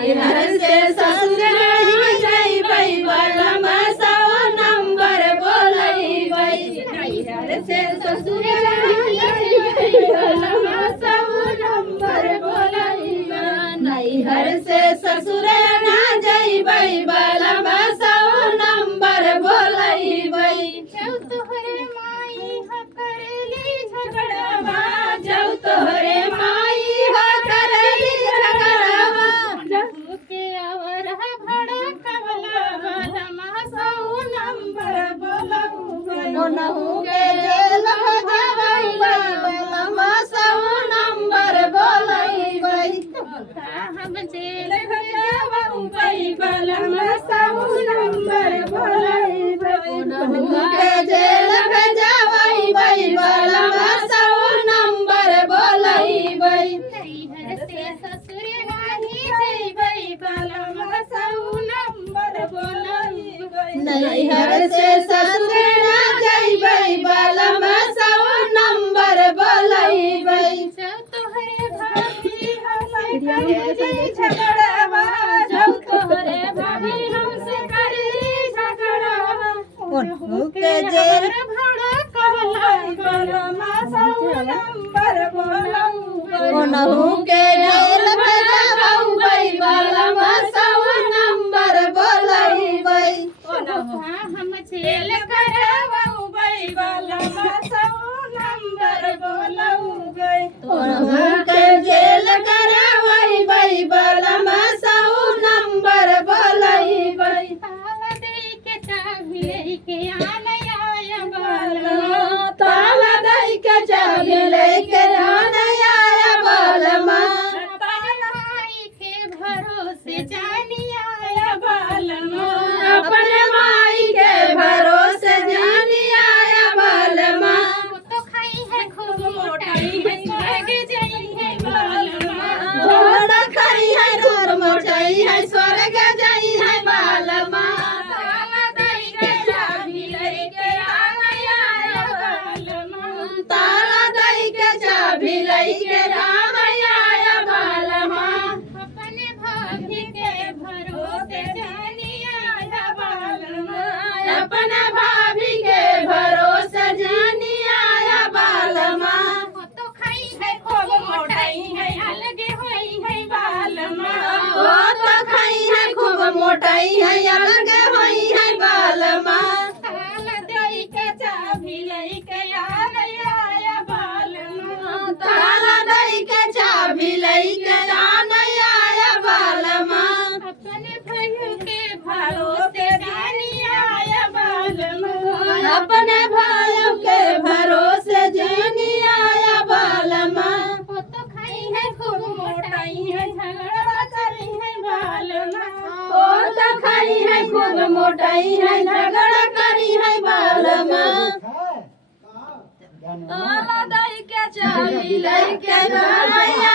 नैहर से ससुर नहीं जइबै बलम सौ नंबर बोलैबै नैहर से ससुर नहीं जइबै बलम सौ नंबर बोलैबै नैहर से ससुर ना जइबै बलम सौ नंबर बोलैबै जौ तोहरे माई ह करेली झगड़वा जौ तोहरे माई ह करेली झगड़वा के और भड़कवला बलम सौ नंबर बोलैबै नहु के जेल भजवैबै बलम सौ नंबर बोलैबै हम जेल भजवैबै बलम सौ नंबर बोलैबै नहु के जेल भजवैबै बलम सौ नंबर बोलैबै नैहर से ससुर नाही जइबै बलम सौ नंबर बोलैबै नैहर से ससुर ना जइबै बलम सौ नंबर बोलैबै जौ तोहरे भाभी हमसे करेली झगड़वा जौ तोहरे भाभी हमसे करेली झगड़वा ओनहु के जेल भड़कवला बलम सौ नंबर बोलैबै ओनहु के जेल भजवैबै बलम सौ नंबर बोलैबै ओनहु हम जेल करवैबै बलम सौ नंबर बोलैबै ओनहु के जेल करवैबै बलम सौ नंबर बोलैबै ताला दे के चाभी लेके आनया बलम ताला दे के चाभी लेके आनया बलम माई के भरोसे जानिया बलम अपने माई के भरोसे जानिया बलम तो खाई है खूब मोटाई है स्वर्ग जाई है बलम घोड़ा खाई है दूर मोटाई है स्वर्ग जाई है बलम ताला दई के चाभी लेके आनया बलम ताला दई के चाभी लेके आनया बलम अपने भाभी के भरोसे जानिया बलम अपने भाभी के भरोसे जानिया बलम तो खाई है खूब मोटाई है अलगे होई है बलम ओ तो खाई है खूब मोटाई है अलगे होई है बलम ताला दई के चाभी लेके आनया बलम ताला दई के चाभी लेके आनया बलम अपने भाइयों के भरोसे जानिया बलम अपने भाइयों के भरोसे जानिया बलम तो खाई है खूब मोटाई है झगड़ा करी है बलम ओ तो खाई है खूब मोटाई है झगड़ा करी है बलम ताला दई के चाभी लेके आनया